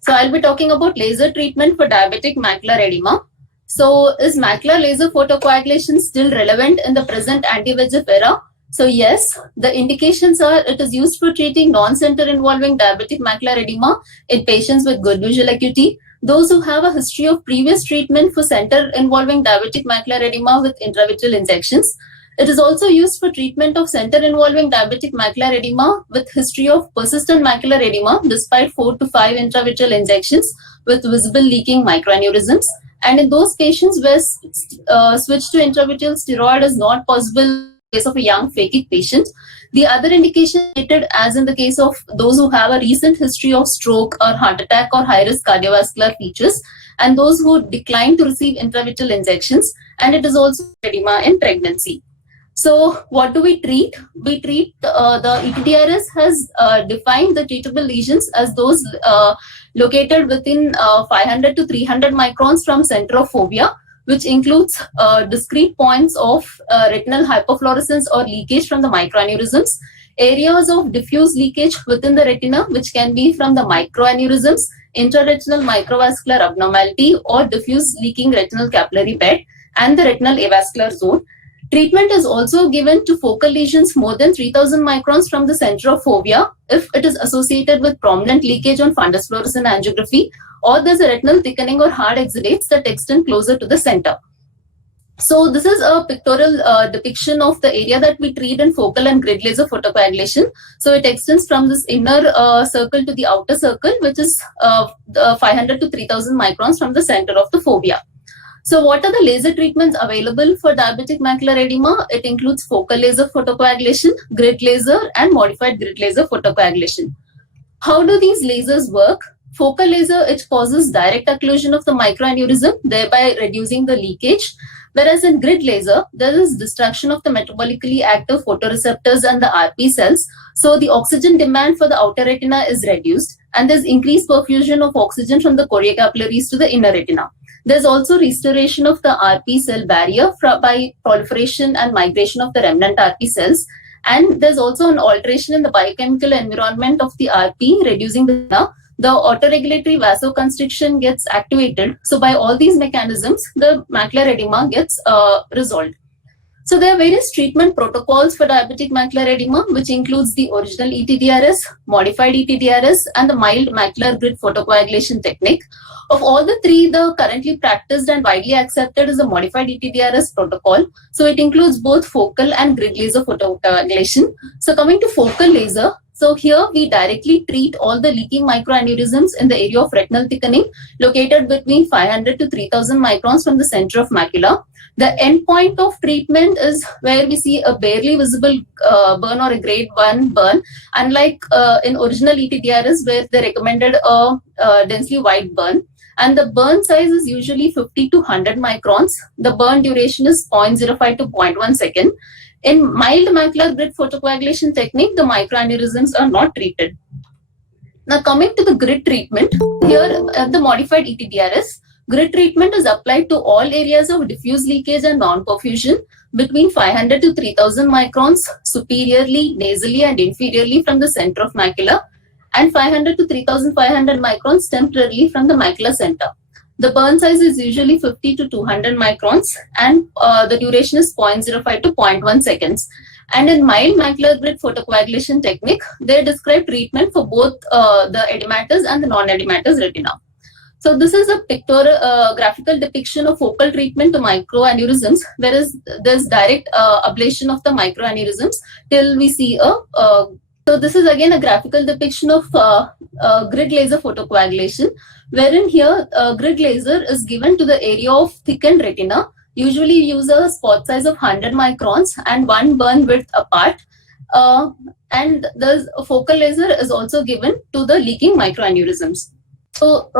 So I'll be talking about laser treatment for diabetic macular edema. So is macular laser photocoagulation still relevant in the present anti-VEGF era? So yes, the indications are it is used for treating non-center involving diabetic macular edema in patients with good visual acuity, those who have a history of previous treatment for center involving diabetic macular edema with intravitreal injections. It is also used for treatment of center involving diabetic macular edema with history of persistent macular edema despite 4 to 5 intravitreal injections with visible leaking microaneurysms. And in those patients where switch to intravitreal steroid is not possible in the case of a young phakic patient, the other indication stated as in the case of those who have a recent history of stroke or heart attack or high-risk cardiovascular features, and those who decline to receive intravitreal injections, and it is also edema in pregnancy. So what do we treat? We treat the ETDRS has defined the treatable lesions as those located within 500 to 300 microns from center of fovea, which includes discrete points of retinal hyperfluorescence or leakage from the microaneurysms, areas of diffuse leakage within the retina, which can be from the microaneurysms, intraretinal microvascular abnormality, or diffuse leaking retinal capillary bed, and the retinal avascular zone. Treatment is also given to focal lesions more than 3000 microns from the center of fovea if it is associated with prominent leakage on fundus fluorescent angiography, or there's a retinal thickening or hard exudates that extend closer to the center. So this is a pictorial depiction of the area that we treat in focal and grid laser photocoagulation. So it extends from this inner circle to the outer circle, which is 500 to 3000 microns from the center of the fovea. So what are the laser treatments available for diabetic macular edema? It includes focal laser photocoagulation, grid laser, and modified grid laser photocoagulation. How do these lasers work? Focal laser, it causes direct occlusion of the microaneurysm, thereby reducing the leakage. Whereas in grid laser, there is destruction of the metabolically active photoreceptors and the RP cells. So the oxygen demand for the outer retina is reduced, and there's increased perfusion of oxygen from the chorea capillaries to the inner retina. There's also restoration of the RP cell barrier by proliferation and migration of the remnant RP cells. And there's also an alteration in the biochemical environment of the RP, reducing the autoregulatory vasoconstriction gets activated. So by all these mechanisms, the macular edema gets resolved. So there are various treatment protocols for diabetic macular edema, which includes the original ETDRS, modified ETDRS, and the mild macular grid photocoagulation technique. Of all the three, the currently practiced and widely accepted is the modified ETDRS protocol. So it includes both focal and grid laser photocoagulation. So coming to focal laser, so here we directly treat all the leaking microaneurysms in the area of retinal thickening located between 500 to 3000 microns from the center of macula. The endpoint of treatment is where we see a barely visible burn or a grade 1 burn, unlike in original ETDRS where they recommended a densely white burn. And the burn size is usually 50 to 100 microns. The burn duration is 0.05 to 0.1 second. In mild macular grid photocoagulation technique, the microaneurysms are not treated. Now coming to the grid treatment, here the modified ETDRS, grid treatment is applied to all areas of diffuse leakage and non-perfusion between 500 to 3000 microns superiorly, nasally, and inferiorly from the center of macula, and 500 to 3500 microns temporarily from the macular center. The burn size is usually 50 to 200 microns, and the duration is 0.05 to 0.1 seconds. And in mild macular grid photocoagulation technique, they describe treatment for both the edematous and the non-edematous retina. So this is a pictorial graphical depiction of focal treatment to microaneurysms, whereas there's direct ablation of the microaneurysms till we see a so this is again a graphical depiction of grid laser photocoagulation, wherein here grid laser is given to the area of thickened retina. Usually use a spot size of 100 microns and one burn width apart. And the focal laser is also given to the leaking microaneurysms. So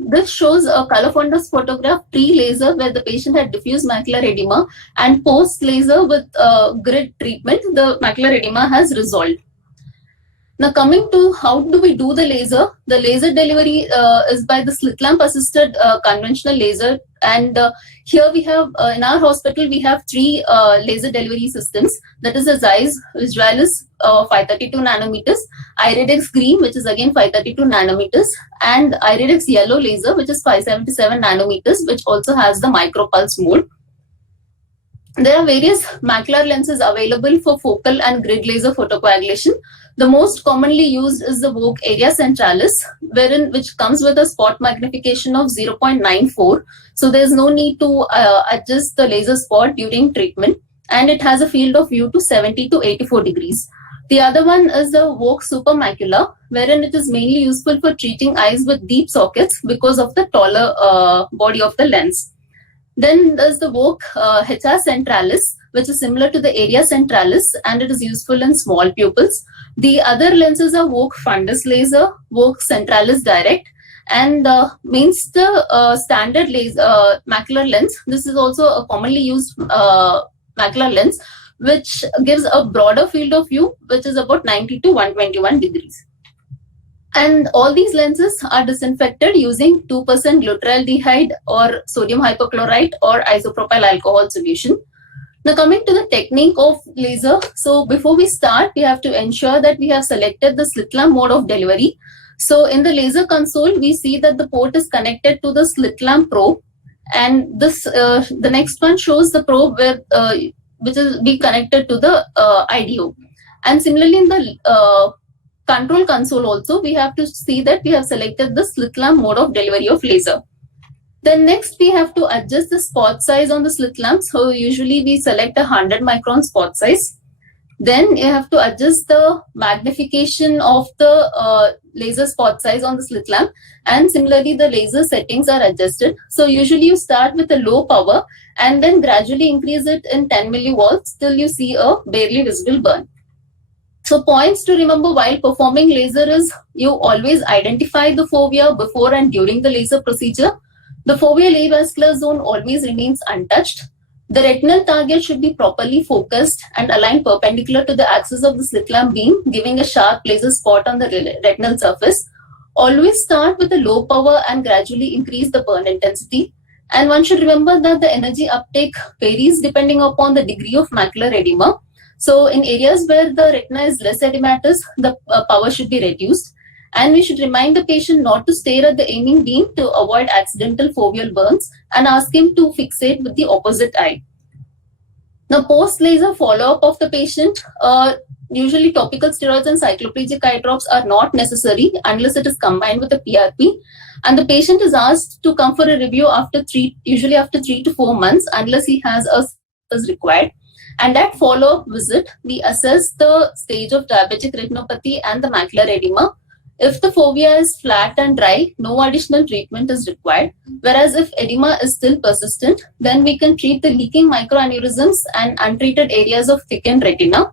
this shows a color fundus photograph pre-laser where the patient had diffuse macular edema, and post-laser with grid treatment, the macular edema has resolved. Now coming to how do we do the laser delivery is by the slit lamp assisted conventional laser, and here we have in our hospital we have three laser delivery systems, that is the Zeiss Visualis 532 nanometers, Iridex green which is again 532 nanometers, and Iridex yellow laser which is 577 nanometers, which also has the micropulse mode. There are various macular lenses available for focal and grid laser photocoagulation. The most commonly used is the Vogue area centralis, which comes with a spot magnification of 0.94. So there's no need to adjust the laser spot during treatment, and it has a field of view to 70 to 84 degrees. The other one is the Vogue supermacular, wherein it is mainly useful for treating eyes with deep sockets because of the taller body of the lens. Then there's the Vogue HR centralis, which is similar to the area centralis, and it is useful in small pupils. The other lenses are Vogue fundus laser, Vogue centralis direct, and means the standard laser macular lens. This is also a commonly used macular lens, which gives a broader field of view, which is about 90 to 121 degrees. And all these lenses are disinfected using 2% glutaraldehyde or sodium hypochlorite or isopropyl alcohol solution. Now coming to the technique of laser, so before we start, we have to ensure that we have selected the slit lamp mode of delivery. So in the laser console, we see that the port is connected to the slit lamp probe, and this the next one shows the probe where which is be connected to the IDO. And similarly in the control console also, we have to see that we have selected the slit lamp mode of delivery of laser. Then next we have to adjust the spot size on the slit lamp. So usually we select 100 micron spot size. Then you have to adjust the magnification of the laser spot size on the slit lamp, and similarly the laser settings are adjusted. So usually you start with a low power and then gradually increase it in 10 millivolts till you see a barely visible burn. So points to remember while performing laser is you always identify the fovea before and during the laser procedure. The foveal avascular zone always remains untouched. The retinal target should be properly focused and aligned perpendicular to the axis of the slit lamp beam, giving a sharp laser spot on the retinal surface. Always start with a low power and gradually increase the burn intensity. And one should remember that the energy uptake varies depending upon the degree of macular edema. So in areas where the retina is less edematous, the power should be reduced. And we should remind the patient not to stare at the aiming beam to avoid accidental foveal burns, and ask him to fixate with the opposite eye. Now post-laser follow-up of the patient, usually topical steroids and cycloplegic eye drops are not necessary unless it is combined with a PRP. And the patient is asked to come for a review usually after 3 to 4 months, unless he has a is required. And at follow-up visit, we assess the stage of diabetic retinopathy and the macular edema. If the fovea is flat and dry, no additional treatment is required. Whereas if edema is still persistent, then we can treat the leaking microaneurysms and untreated areas of thickened retina.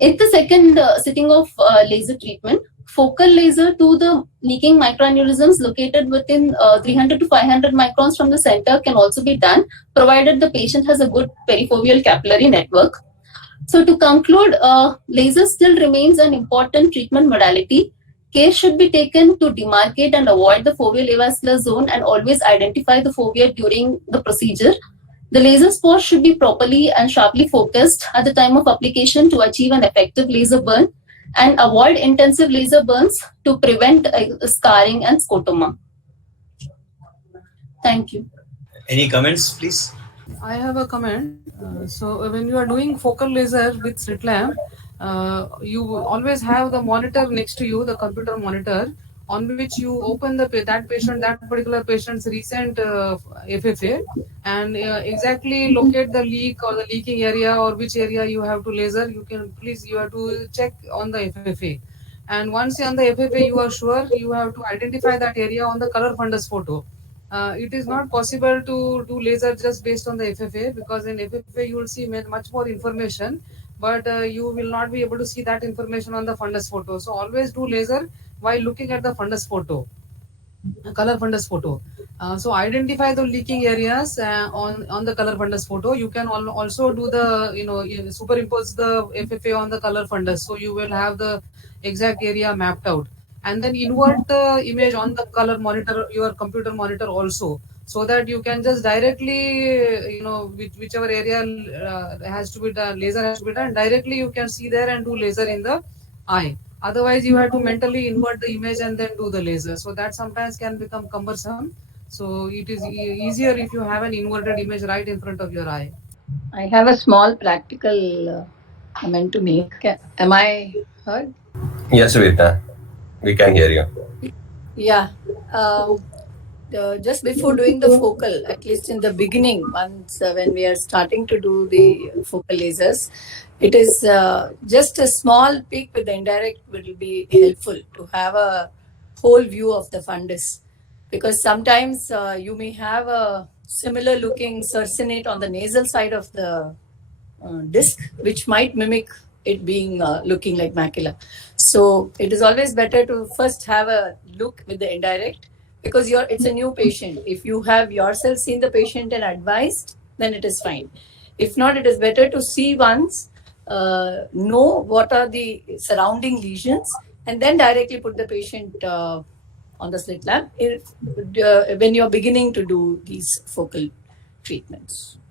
In the second sitting of laser treatment, focal laser to the leaking microaneurysms located within 300 to 500 microns from the center can also be done, provided the patient has a good perifoveal capillary network. So to conclude, laser still remains an important treatment modality. Care should be taken to demarcate and avoid the foveal avascular zone, and always identify the fovea during the procedure. The laser spot should be properly and sharply focused at the time of application to achieve an effective laser burn, and avoid intensive laser burns to prevent scarring and scotoma. Thank you. Any comments, please? I have a comment. So when you are doing focal laser with slit lamp, you always have the monitor next to you, the computer monitor, on which you open that particular patient's recent FFA, and exactly locate the leak or the leaking area, or which area you have to laser. You have to check on the FFA, and once on the FFA you are sure, you have to identify that area on the color fundus photo. It is not possible to do laser just based on the FFA, because in FFA you will see much more information, but you will not be able to see that information on the fundus photo. So always do laser while looking at the fundus photo, color fundus photo. So identify the leaking areas on the color fundus photo. You can also do the you superimpose the FFA on the color fundus, so you will have the exact area mapped out, and then invert the image on the color monitor, your computer monitor also, so that you can just directly whichever area has to be done, laser has to be done directly. You can see there and do laser in the eye. Otherwise, you have to mentally invert the image and then do the laser. So that sometimes can become cumbersome. So it is easier if you have an inverted image right in front of your eye. I have a small practical comment to make. Am I heard? Yes, Vita, we can hear you. Yeah. Um, just before doing the focal, at least in the beginning, once when we are starting to do the focal lasers, it is just a small peek with the indirect will be helpful to have a whole view of the fundus, because sometimes you may have a similar looking circinate on the nasal side of the disc, which might mimic it being looking like macula. So it is always better to first have a look with the indirect, because it's a new patient. If you have yourself seen the patient and advised, then it is fine. If not, it is better to see once, know what are the surrounding lesions, and then directly put the patient on the slit lamp when you're beginning to do these focal treatments.